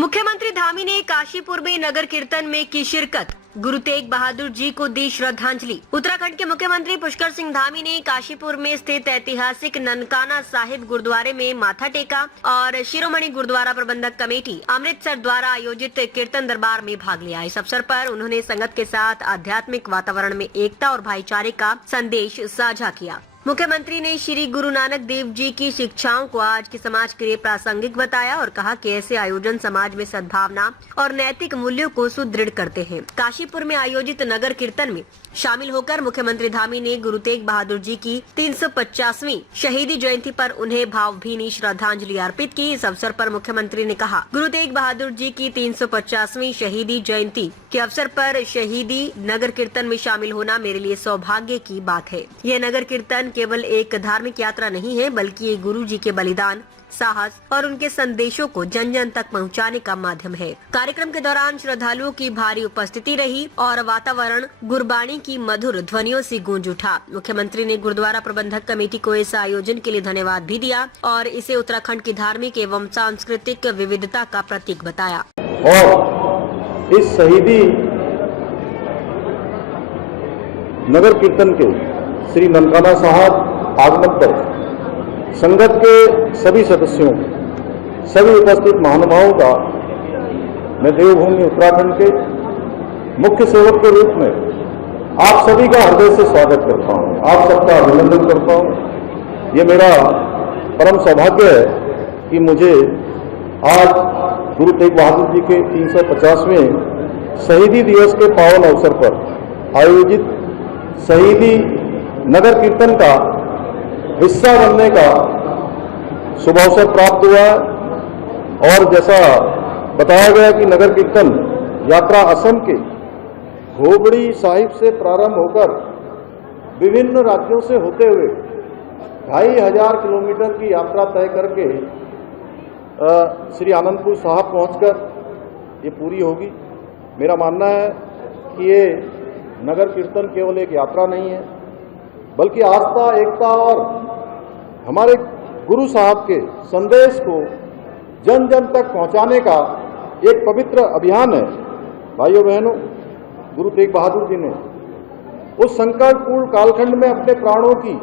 मुख्यमंत्री धामी ने काशीपुर में नगर कीर्तन में की शिरकत। गुरु तेग बहादुर जी को दी श्रद्धांजलि। उत्तराखंड के मुख्यमंत्री पुष्कर सिंह धामी ने काशीपुर में स्थित ऐतिहासिक ननकाना साहिब गुरुद्वारे में माथा टेका और शिरोमणि गुरुद्वारा प्रबंधक कमेटी अमृतसर द्वारा आयोजित कीर्तन दरबार में भाग लिया। इस अवसर पर उन्होंने संगत के साथ आध्यात्मिक वातावरण में एकता और भाईचारे का संदेश साझा किया। मुख्यमंत्री ने श्री गुरु नानक देव जी की शिक्षाओं को आज के समाज के लिए प्रासंगिक बताया और कहा कि ऐसे आयोजन समाज में सद्भावना और नैतिक मूल्यों को सुदृढ़ करते हैं। काशीपुर में आयोजित नगर कीर्तन में शामिल होकर मुख्यमंत्री धामी ने गुरु तेग बहादुर जी की 350वीं शहीदी जयंती पर उन्हें भावभीनी श्रद्धांजलि अर्पित की। इस अवसर पर मुख्यमंत्री ने कहा, गुरु तेग बहादुर जी की 350वीं शहीदी जयंती के अवसर पर शहीदी नगर कीर्तन में शामिल होना मेरे लिए सौभाग्य की बात है। यह नगर कीर्तन केवल एक धार्मिक यात्रा नहीं है, बल्कि ये गुरु जी के बलिदान, साहस और उनके संदेशों को जन जन तक पहुंचाने का माध्यम है। कार्यक्रम के दौरान श्रद्धालुओं की भारी उपस्थिति रही और वातावरण गुरबाणी की मधुर ध्वनियों से गूंज उठा। मुख्यमंत्री ने गुरुद्वारा प्रबंधक कमेटी को इस आयोजन के लिए धन्यवाद भी दिया और इसे उत्तराखंड की धार्मिक एवं सांस्कृतिक विविधता का प्रतीक बताया। और इस शहीदी नगर कीर्तन के श्री ननकाना साहब आगमन पर संगत के सभी सदस्यों, सभी उपस्थित महानुभावों का मैं देवभूमि उत्तराखंड के मुख्य सेवक के रूप में आप सभी का हृदय से स्वागत करता हूं, आप सबका अभिनंदन करता हूं। ये मेरा परम सौभाग्य है कि मुझे आज गुरु तेग बहादुर जी के 350वें शहीदी दिवस के पावन अवसर पर आयोजित शहीदी नगर कीर्तन का हिस्सा बनने का शुभ अवसर प्राप्त हुआ और जैसा बताया गया कि नगर कीर्तन यात्रा असम के घोगड़ी साहिब से प्रारंभ होकर विभिन्न राज्यों से होते हुए 2500 किलोमीटर की यात्रा तय करके श्री आनंदपुर साहब पहुंचकर ये पूरी होगी। मेरा मानना है कि ये नगर कीर्तन केवल एक यात्रा नहीं है, बल्कि आस्था, एकता और हमारे गुरु साहब के संदेश को जन जन तक पहुंचाने का एक पवित्र अभियान है। भाइयों बहनों, गुरु तेग बहादुर जी ने उस संकटपूर्ण कालखंड में अपने प्राणों की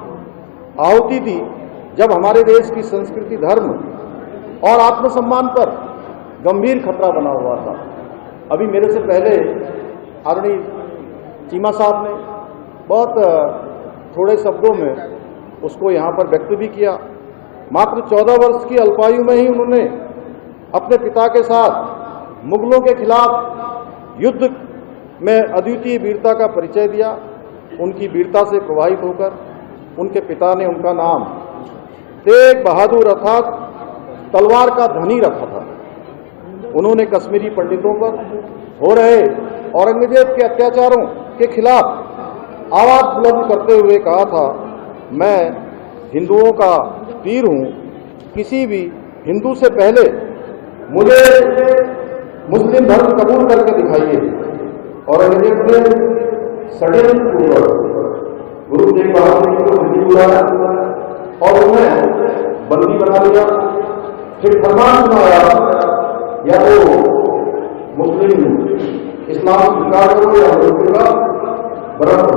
आहुति दी जब हमारे देश की संस्कृति, धर्म और आत्मसम्मान पर गंभीर खतरा बना हुआ था। अभी मेरे से पहले आदरणीय चीमा साहब ने बहुत थोड़े शब्दों में उसको यहाँ पर व्यक्त भी किया। मात्र 14 वर्ष की अल्पायु में ही उन्होंने अपने पिता के साथ मुगलों के खिलाफ युद्ध में अद्वितीय वीरता का परिचय दिया। उनकी वीरता से प्रभावित होकर उनके पिता ने उनका नाम तेग बहादुर अर्थात तलवार का धनी रखा था। उन्होंने कश्मीरी पंडितों पर हो रहे औरंगजेब के अत्याचारों के खिलाफ आवाज बुलंद करते हुए कहा था, मैं हिंदुओं का वीर हूं, किसी भी हिंदू से पहले मुझे मुस्लिम धर्म कबूल करके दिखाइए। औरंगजेब ने षड्यंत्रपूर्वक गुरु तेग बहादुर जी को हिंदू बुलाया और उन्हें बंदी बना लिया। फिर फरमान सुनाया, या तो मुस्लिम इस्लाम स्वीकार करो या हिंदू का वरण